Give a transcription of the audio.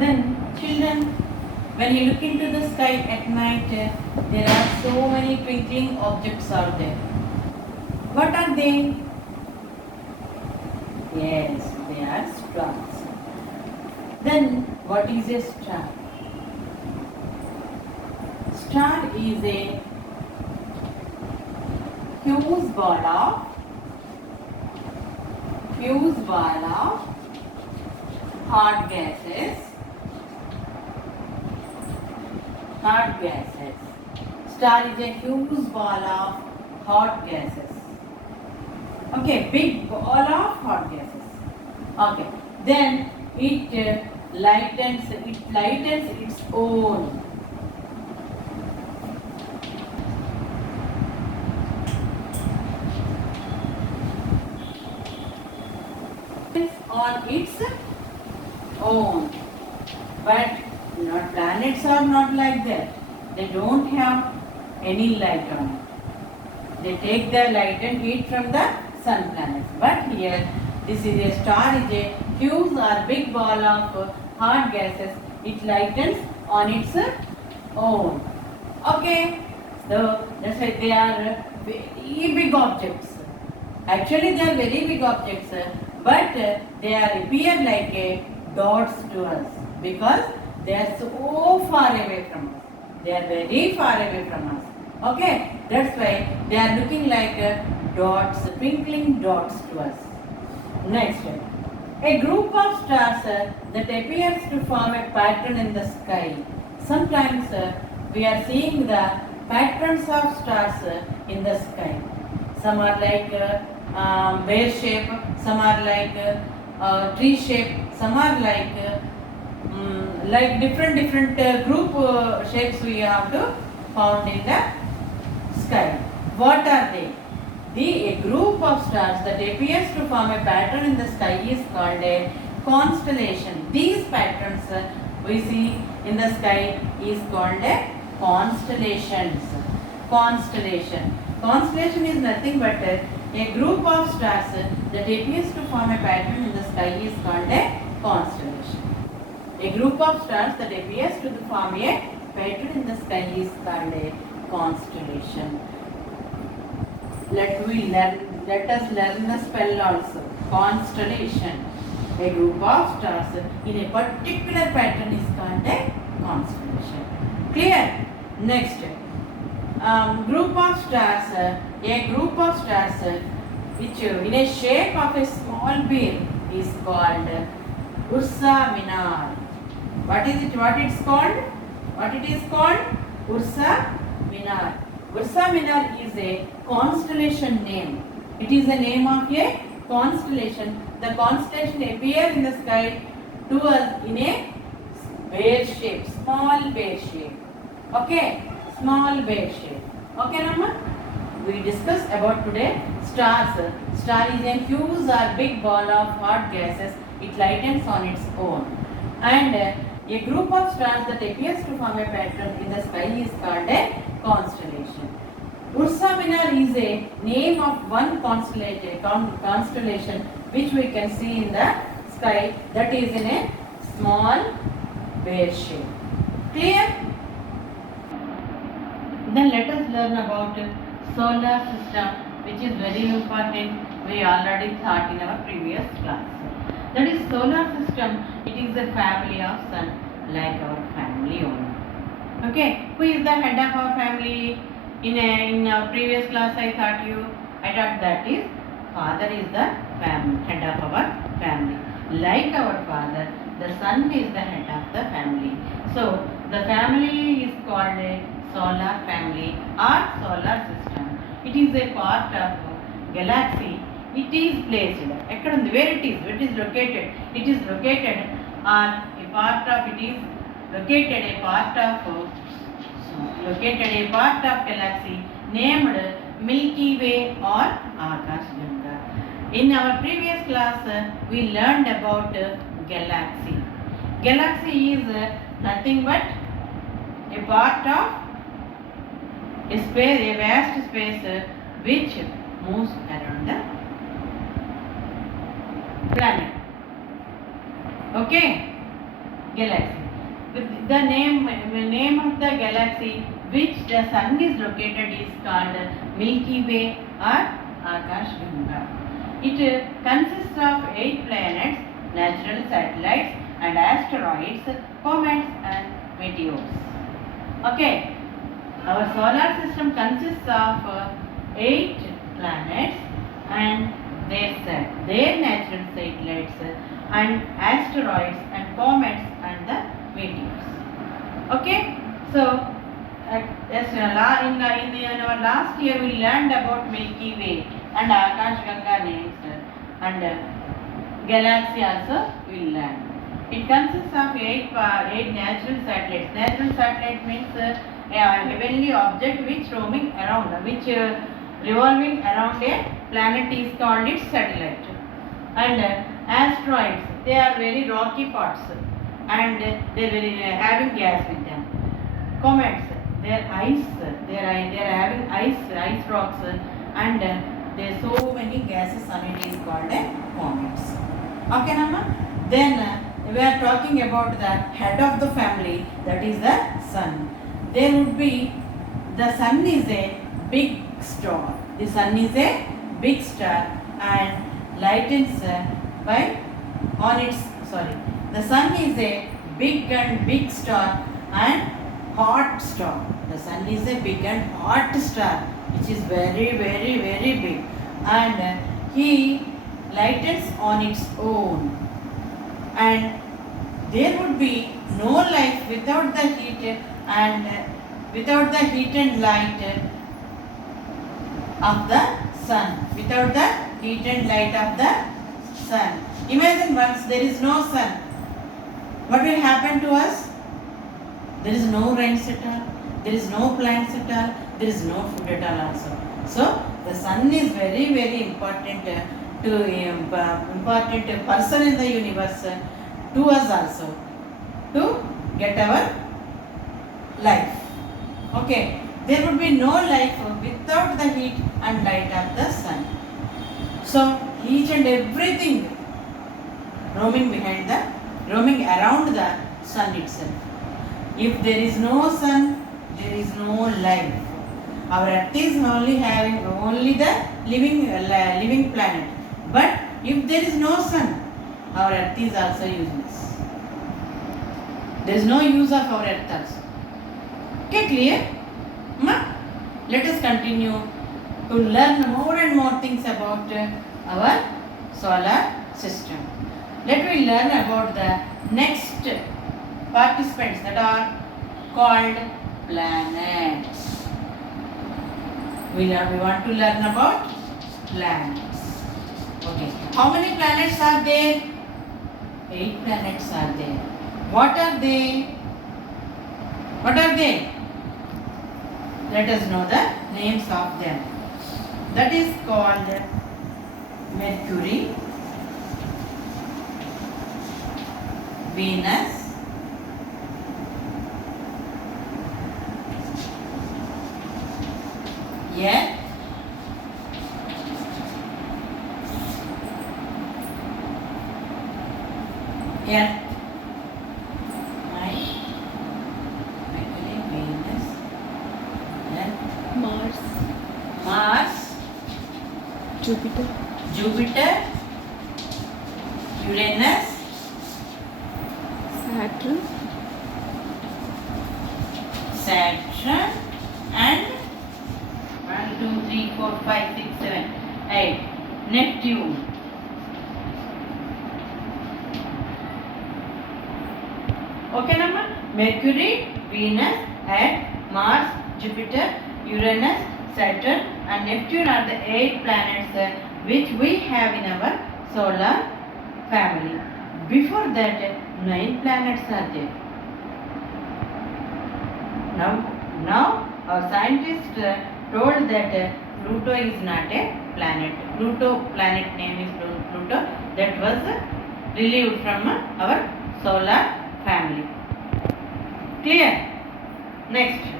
Then children, when you look into the sky at night, there are so many twinkling objects out there. What are they? Yes, they are stars. Then what is a star? Star is a fused ball of hot gases. Star is a fused ball of hot gases. Okay, big ball of hot gases. Okay, then it lightens its own. On its own. But planets are not like that. They don't have any light on it. They take the light and heat from the sun planets. But here, this is a star is a fused or big ball of hot gases. It lightens on its own. Okay, so that's why they are very big objects. Actually, they are very big objects, but they are appear like a dots to us because they are so far away from us. They are very far away from us. Okay, that's why they are looking like dots, twinkling dots to us. Next, a group of stars that appears to form a pattern in the sky. Sometimes we are seeing the patterns of stars in the sky. Some are like bear shape, some are like tree shape, some are like different group shapes we have to found in the sky. What are they? A group of stars that appears to form a pattern in the sky is called a constellation. These patterns we see in the sky is called a constellations. Constellation is nothing but a group of stars that appears to form a pattern in the sky is called a constellation. A group of stars that appears to form a pattern in the sky is called a constellation. Let us learn the spell also. Constellation. A group of stars in a particular pattern is called a constellation. Clear? Next. Group of stars, a group of stars which in a shape of a small bear is called Ursa Minor. What is it? What it's called? What it is called? Ursa Minor. Ursa Minor is a constellation name. It is the name of a constellation. The constellation appears in the sky to us in a bear shape, small bear shape. Okay, small bear shape. Okay, Nama? We discussed about today stars. Star is a fused or big ball of hot gases. It lightens on its own. And a group of stars that appears to form a pattern in the sky is called a constellation. Ursa Minor is a name of one constellation which we can see in the sky that is in a small bear shape. Clear? Then let us learn about solar system, which is very important. We already thought in our previous class. That is solar system. It is a family of sun, like our family only. Okay, who is the head of our family? In our previous class, I thought that is father is the head of our family. Like our father, the sun is the head of the family. So the family is called a solar family or solar system. It is a part of galaxy. It is placed. Where it is? It is located. It is located on a part of. It is located a part of galaxy named Milky Way or Akashganga. In our previous class, we learned about galaxy. Galaxy is nothing but a part of a vast space which moves around the planet. Okay. galaxy. The name of the galaxy which the sun is located is called Milky Way or Akash Ganga. It consists of 8 planets, natural satellites and asteroids, comets and meteors. Okay, our solar system consists of 8 planets and their natural satellites and asteroids and comets and the meteors. Okay, so in our last year we learned about Milky Way and Akash Ganga names and galaxy also we learned. It consists of 8 natural satellites. Natural satellite means a heavenly object which roaming around, revolving around a planet is called its satellite. And asteroids, they are very rocky parts and they are very having gas with them. Comets, they are ice, they are having ice rocks and there are so many gases on it is called comets. Okay, Nama? Then we are talking about the head of the family, that is the sun. There would be, the sun is a big star. The sun is a big star and lightens the sun is a big star and hot star. The sun is a big and hot star which is very big and he lightens on its own. And there would be no life without the heat and light of the sun. Without the heat and light of the sun. Imagine once there is no sun. What will happen to us? There is no rains at all. There is no plants at all. There is no food at all also. So the sun is very important important person in the universe to us also to get our life. Okay, there would be no life without the heat and light of the sun. So each and everything roaming around the sun itself. If there is no sun, there is no life. Our earth is only having the living planet. But if there is no sun, our earth is also useless. There is no use of our earth also. Okay, clear? Let us continue to learn more and more things about our solar system. Let me learn about the next participants that are called planets. We want to learn about planets. Okay. How many planets are there? 8 planets are there. What are they? Let us know the names of them. That is called Mercury, Venus, Earth, Mercury, Venus, Earth, Mars, Jupiter, Uranus, Saturn, and 1, 2, 3, 4, 5, 6, 7, 8, Neptune. Okay, number? Mercury, Venus, Earth, Mars, Jupiter, Uranus, Saturn and Neptune are the 8 planets which we have in our solar family. Before that, 9 planets are there. Now our scientists told that Pluto is not a planet. Pluto planet name is Pluto. That was relieved from our solar family. Clear? Next.